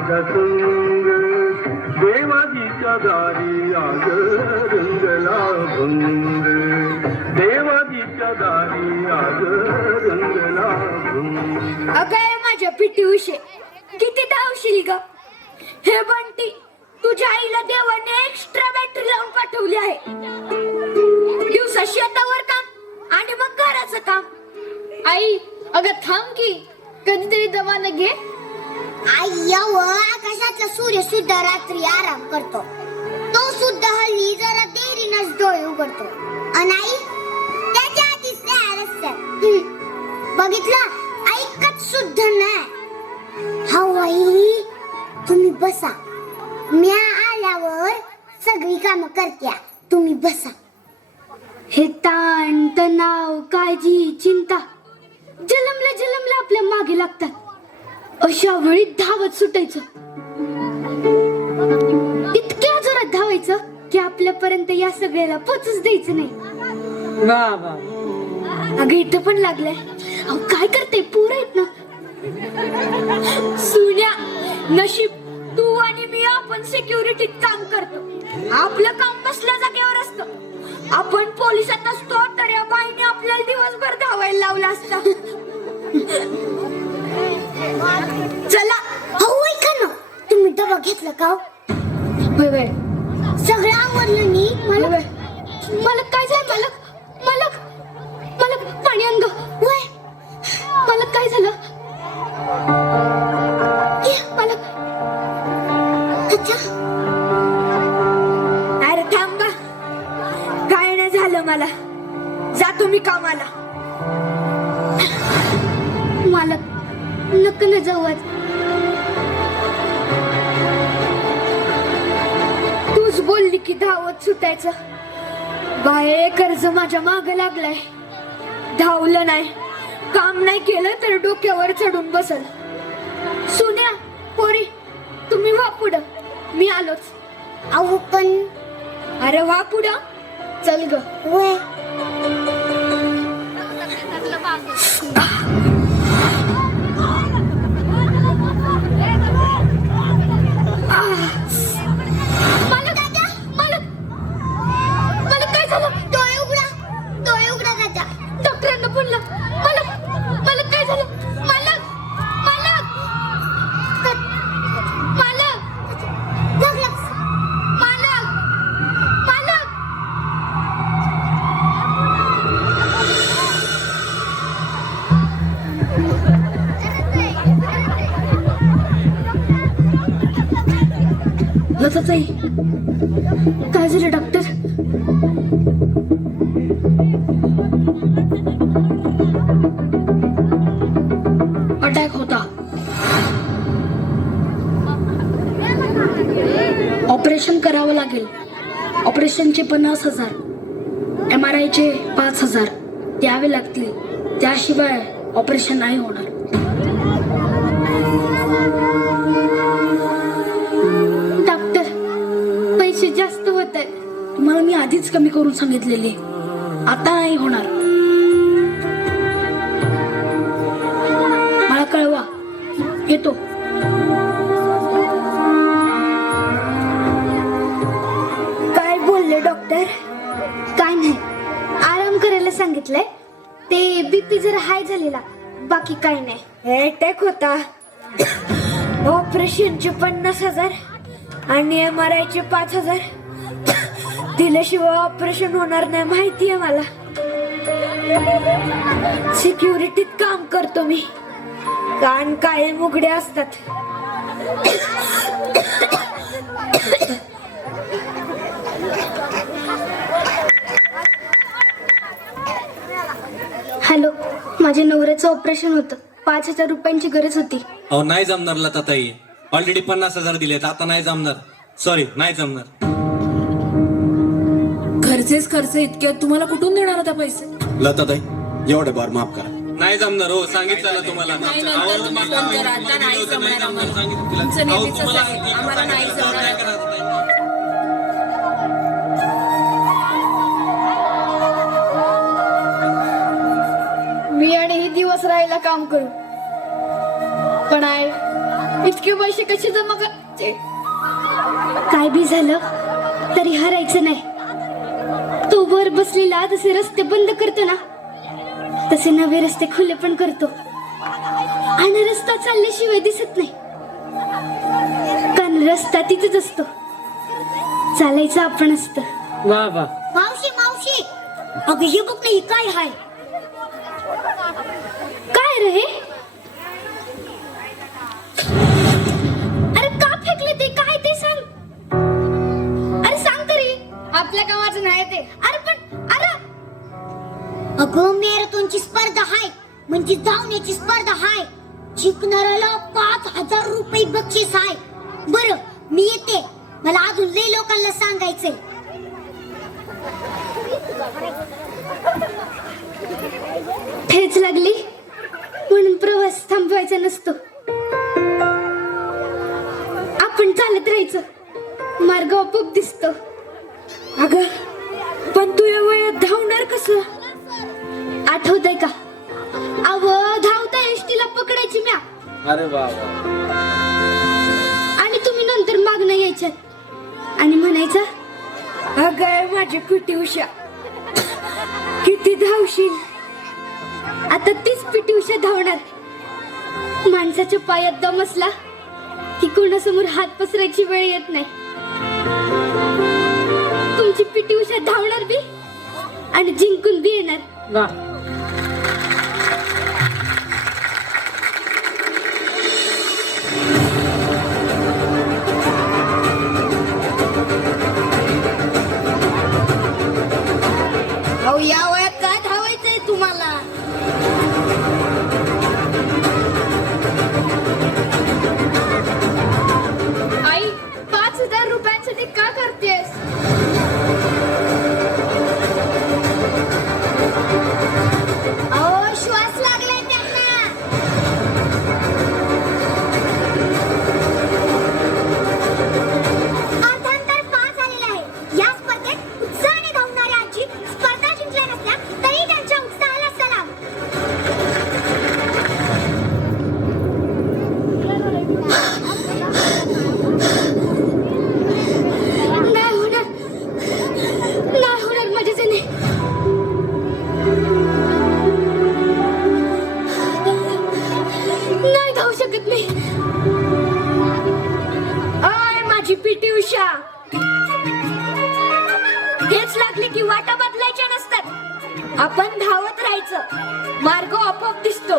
माझा संग देवाजीच्या दारी आज रंगला भंग देवाजीच्या दारी आज रंगला भंग. अगं माझ्या पिटी उशे किती धावशील ग. हे बंटी तुझ्या आईला देवाने एक्स्ट्रा बॅटरी लावून पाठवली आहे. दिवसा शेतावर काम आणि मग घराचं काम. आई अगं थांब की कधीतरी दवानं घे. आई आकाशातला सूर्य सुद्धा रात्री आराम करतो. तो सुद्धा हल्ली जरा देरीनच डोळे उघडतो. आणि आई त्याच्या आधी सॅर असतात. बघितलं ऐकत सुद्धा नाही. हो आई तुम्ही बसा. मी आल्यावर सगळी कामं करत्या. तुम्ही बसा. हे ताण तणाव काळजी चिंता जलमले आपल्या मागे लागतात. अशा वेळी धावत सुटायचं. इतक्या जोरात धावायचं की आपल्यापर्यंत या सगळ्याला पोचच द्यायचं नाही. अगं इथं पण लागलंय. अहो काय करते पोरं आहेत ना. सुन्या नशीब तू आणि मी आपण सिक्युरिटीत काम करतो. आपलं काम बसल्या जागेवर असतं. आपण पोलिसात असतो तर या बाईने आपल्याला दिवसभर धावायला लावला असता. चला हो ऐका ना. तुम्ही डबा घेतला का? होय सगळं आवडलं नी. मला काय झालं मालक पाणी आण ग. वय मला काय झालं मालक. अच्छा अरे थांब ग. काय नाही झालं मला. जातो मी कामाला. मालक नक्की न जाऊ आज. तूच बोलली की धावत सुटायचं. बाहेर कर्ज माझ्या माग लागलाय. धावलं नाही काम नाही केलं तर डोक्यावर चढून बसल. सुन्या पोरी तुम्ही वा पुढं. मी आलोच. अहो पण अरे वा पुढं चल ग. वय मला काय झालं. डोळे उघडा दादा. डॉक्टरांना बोललं. मला काय झालं. मालक लताताई काय झालं डॉक्टर. अटॅक होता. ऑपरेशन करावं लागेल. ऑपरेशनचे 50,000 MRI चे 5,000 द्यावे लागतील. त्याशिवाय ऑपरेशन नाही होणार. डॉक्टर पैसे जास्त होत आहेत. तुम्हाला मी आधीच कमी करून सांगितलेले. आता नाही होणार. मला कळवा. येतो. काय बोलले डॉक्टर. काय नाही आराम करायला सांगितलंय. ते बीपी जरा हाय झालेला बाकी काय नाही. अटॅक होता. ऑपरेशनचे 50,000 आणि MRI चे 5,000 दिल्याशिवाय ऑपरेशन होणार नाही माहितीये मला. सिक्युरिटीत काम करतो मी. कान कायम उघडे असतात. हॅलो माझ्या नवऱ्याचं ऑपरेशन होतं. 5,000 रुपयांची गरज होती. अहो नाही जमणार लताताई. ऑलरेडी 50,000 दिलेत. आता नाही जमणार. सॉरी नाही जमणार. घरचेच खर्च इतके तुम्हाला कुठून देणार होता पैसे. लताताई एवढे बार माफ करा. नाही जमणार हो. सांगितलं ना तुम्हाला. नाही, नंतर तुम्ही फोन करा. आता नाही जमणार आम्हाला. तुमचं नेहमीचंच आहे. आम्हाला नाही जमणार. मी आणि ही दिवस राहायला काम करू पण आहे इतके पैसे कसे जमा करायचे? काय बी झालं तरी हरायचं नाही. तो वर बसलेला जसे रस्ते बंद करतो ना, तसे नवे रस्ते खुले पण करतो. आणि रस्ता चालल्याशिवाय दिसत नाही, कारण रस्ता तिथेच असतो, चालायचं आपण असतं. वा वा. मावशी मावशी, अगं हे बघ नाही काय हाय. काय रे हे? अरे का फेकले ते? काय ते सांग. अरे सांग तरी. आपल्या गावाचं नाही ते. अरे पण अरे अगं मॅरेथॉनची स्पर्धा हाय, म्हणजे धावण्याची स्पर्धा हाय. जिंकणाऱ्याला 5,000 रुपये बक्षीस हाय. बरं मी येते, मला अजून लय लोकांना सांगायचंय. ठेच लागली म्हणून प्रवास थांबवायचा नसतो. आपण चालत राहायचं, मार्ग आपोआप दिसतो. अगं पण तू या वयात धावणार कसं? आठवतंय का? अव धावता एसटीला पकडायची म्या. अरे वा वा. आणि तुम्ही नंतर मागणं यायच्यात आणि म्हणायचं, अगं माझी पिटी उषा, किती धावशील. आता तीच पिटी उषा धावणार. माणसाच्या पायात दम असला की कोणासमोर हात पसरायची वेळ येत नाही. तुमची पिटी उषा धावणार बी आणि जिंकून बी येणार. वा. अहो या वयात काय धावायचंय तुम्हाला? आई 5,000 रुपयांसाठी का करतेस? अहो श्वास लागलाय त्यांना. अर्धांतर पास झालेला आहे. या स्पर्धेत उत्साहाने धावणाऱ्या आजी स्पर्धा जिंकल्या नसल्या तरी त्यांच्या उत्साहाला सलाम. नाही होणार, नाही होणार माझ्याच्याने. नाही धावू शकत मी. आय माझी पिटी उषा, हेच लागली की वाटा बदलायच्या नसतात. आपण धावत राहायचं, मार्ग आपोआप दिसतो.